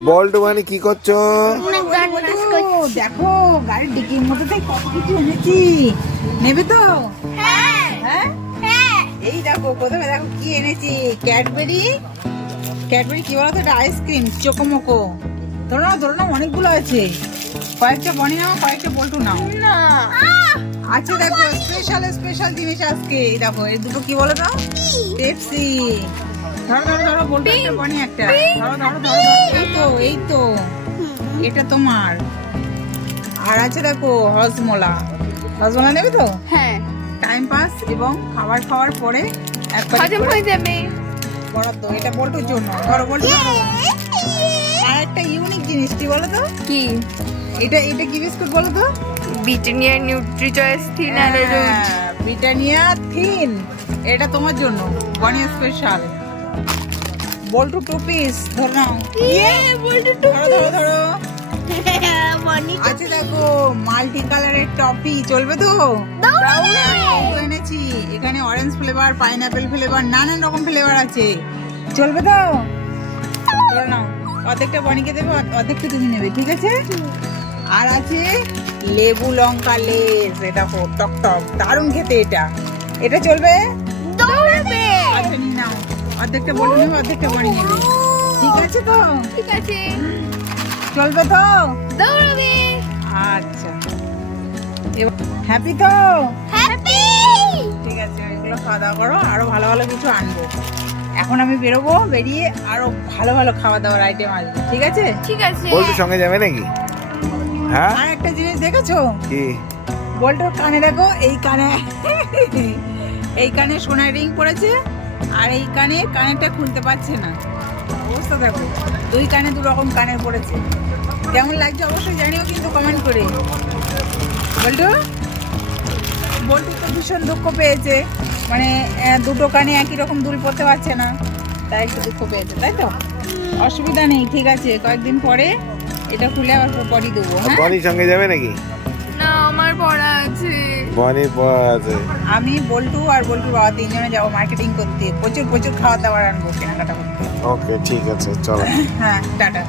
বল্টু মানে কি করছ? দেখো গাড়ির ডিকির মধ্যে থেকে কত কিছু এনেছি। নেবে তো? হ্যাঁ। হ্যাঁ? হ্যাঁ। এই দেখো প্রথমে দেখো কি এনেছি। ক্যাডবেরি। ক্যাডবেরি কি বলতো? এটা আইসক্রিম চোকোমোকো। ধরো না ধরো না অনেকগুলো আছে। কয়েকটা বনি নাও কয়েকটা বল্টু নাও। না। আচ্ছা দেখো স্পেশাল স্পেশাল জিনিস আজকে। এই দেখো এই দুটো কি বলো তো পেপসি ধরো ধরো ধরো বলব একটা বনি একটা। ধরো ধরো ধরো ধরো এই তো এই তো। এটা তোমার। আর আছে দেখো হজমোলা হজমোলা নেবে তো? হ্যাঁ। টাইম পাস এবং খাবার খাওয়ার পরে একবার হজম হয়ে যাবে। বরাদ্দ। এটা বল্টুর জন্য। ধরো বল্টু আর একটা ইউনিক জিনিস কি বলো তো? কি? এটা এটা কি বিস্কুট বলো তো? ব্রিটানিয়া নিউট্রি চয়েস থিন হ্যাঁ, ব্রিটানিয়া থিন এটা তোমার জন্য। বনিয়া স্পেশাল বল্টু টু পিস ধরো নাও ইয়ে বলতে ধরো ধরো ধরো। বনি আচ্ছা দেখো মাল্টি কালারের টপি চলবে তো। এনেছি। এখানে অরেঞ্জ ফ্লেভার পাইনাপেল ফ্লেভার নানান রকম ফ্লেভার আছে। চলবে তো? ধরো নাও অর্ধেকটা বনিকে দেবে অর্ধ- অর্ধেকটা তুমি নেবে ঠিক আছে? আর আছে লেবু লঙ্কা লেস এটা টক টক দারুণ খেতে এটা। এটা চলবে? অর্ধেকটা বনি নেবে অর্ধেকটা বনি নেবে ঠিক আছে তো? ঠিক আছে। চলবে তো? দৌড়াবে। আচ্ছা। এবার হ্যাপি তো? হ্যাপি ঠিক আছে এগুলো খাওয়া দাওয়া করো আরও ভালো ভালো কিছু আনব। এখন আমি বেরোবো বেরিয়ে আরও ভালো ভালো খাওয়া দাওয়ার আইটেম আসবে ঠিক আছে? ঠিক আছে। বল্টুর সঙ্গে যাবে নাকি? হ্যাঁ? আর একটা জিনিস দেখেছ? কি? বল্টুর কানে দেখো এই কানে এই কানে সোনার রিং পড়েছে। আর এই কানে কানেরটা খুলতে পারছে না। অবস্থা দেখো। দুই কানে দু রকম কানের পড়েছে। কেমন লাগছে অবশ্যই জানিও কিন্তু কমেন্ট করে। বল্টু? বল্টু তো ভীষণ দুঃখ পেয়েছে। মানে দুটো কানে একই রকম দুল পড়তে পারছে না। তাই একটু দুঃখ পেয়েছে তাই তো? অসুবিধা নেই ঠিক আছে। কয়েকদিন পরে এটা খুলে আবার পরই দেবো হ্যাঁ? সঙ্গে যাবে নাকি? না আমার পড়া আছে। পর আছে আমি বল্টু আর বল্টুর বাবা তিনজনে যাব মার্কেটিং করতে। প্রচুর প্রচুর খাওয়া দাওয়ার আনব কেনাকাটা করতে। ওকে ঠিক আছে চলো। হ্যাঁ টাটা।